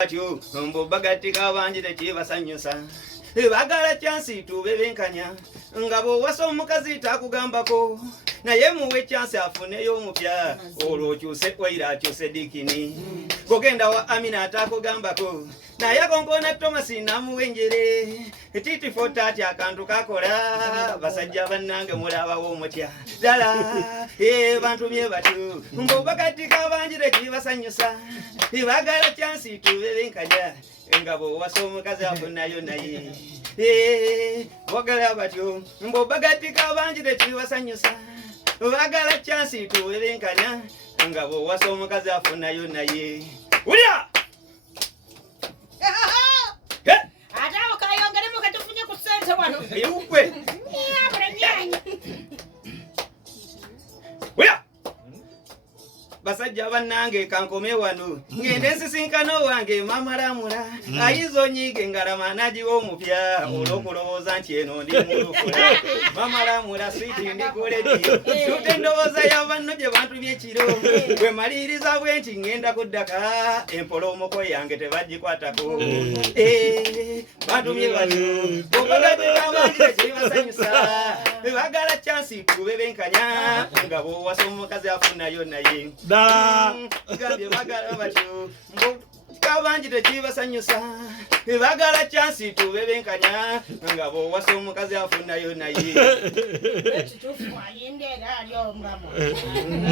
Atyo mbogati kabanjire kibasanyusa bagala chance tubebenkanya ngabo waso mukazi takugambako naye muwe chance afuneyo omupya olwokyuse kwaira kyuse dikini gogenda wa Amina atakugambako naye gonkona Thomas namuwenjere titi fotati akantu kakola basajja bannange mulaba womutya dala bantu bye batyo mbogati kabanjire kibasanyusa bagala chance tubebenkanya ngabo waso mukazi afunayo naye wagala batyo mbogati kabanjire kibasanyusa bagala chance tubebenkanya ngabo waso mukazi afunayo naye ulya Atao kayongere mukatufunye ku sente wano. Ukwe. Ulya basajja bannange kankome wano ngende nsisinkano wange mamalamula ayizo nyige ngalama naji omupya olokulowooza nti eno ndi mulufula mamalamula switi ndikoledi tute ndowooza yabanno gye bantu byekiro bwe maliriza bwenti ngenda kuddaka empolomoko yange tebagikwatako bantu bye batyo bogagatikabangire kibasanyusa bagala chance tubebenkanya ngabo waso omukazi afunayo naye gambye bagala batyo kabanjire kibasanyusa bagala chance tubebenkanya ngabo waso omukazi afunayo naye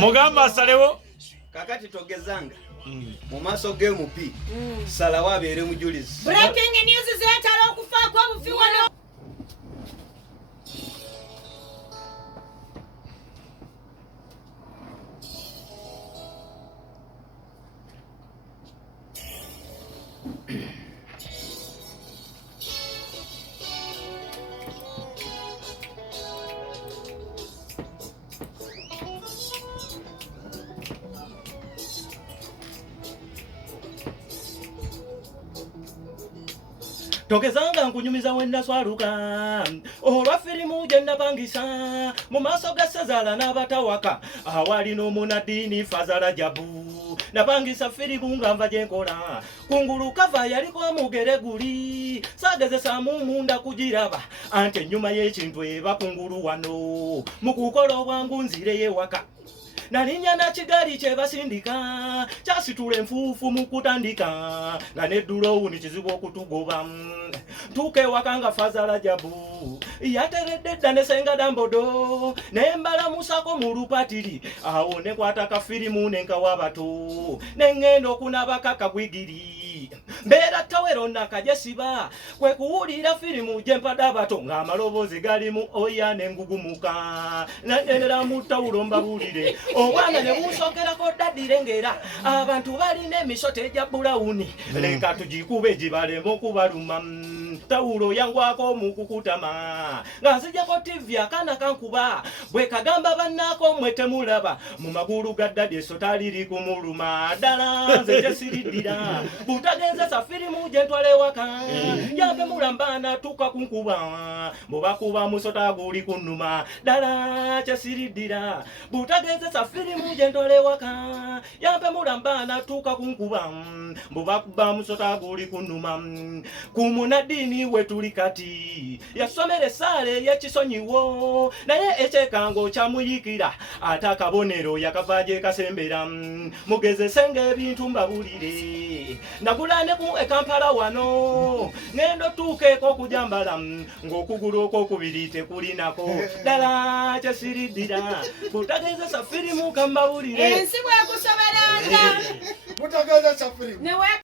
mugamba asalewo kakati togezanga mu maaso g'emupi salawo abeere mujulizi. Breaking news zetala okufa kwa bufi wano. Tokezanga nkunyumiza wenda swaluka olwa firimu gye napangisa mu maaso ga Sezala n'abatawaka awali n'omunadini Fazala Jabu napangisa firimu nga nva gye nkola kungulu kava yaliko mugere guli saagezesa munda kugiraba anti ennyuma y'ekintu eba kungulu wano mu kukola obwangu nzire yewaka nalinya na kigali kye basindika kyasitula enfuufu mu kutandika nga neddulo ni kizibu okutugoba tuke wakanga Fazala Jabu yateredde dda ne Senga Dambodo nembala musako mu lupatiri awo ne kwataka firimu nenkawa bato nengenda okunabaka kagwigiri mbeera tawero nakajesiba kwe kuwulira firimu gye mpada bato ng'amaloboozi galimu oya n'engugumuka nagendera mu tawulo mbabulire obwana ne bunsokerako ddadirengera abantu balina emisoto egya bulawuni leka tugikube gibalemu okubaluma tawulo yangwako mukukutama nga nzijako TV akaana kankuba bwe kagamba bannaako mmwe temulaba mu magulu ga ddadi esota liri kumuluma ddala nze gyesiriddira butagenzesa firimu gye ntwala ewaka yambe mulambana tuka kunkuba mubakuba musota guli kunnuma ddala kyesiriddira butagenzesa firimu gye ntwala ewaka yambe mulambana tuka kunkuba mubakuba musota guli kunnuma kumunadini wetuli kati yasomere sale y'ekisonyiwo naye ekyekango kyamuyikira ate akabonero yakavaje kasembera mugezesenga ebintu mbabulire nagula ne ku Kampala wano ngendo tukeeko okujambala ng'okugulu okwokubiri tekulinako ddala kyesiriddira kutagezesa firimu kambabulire Ensi bwekusoberanga mutagezesa firimu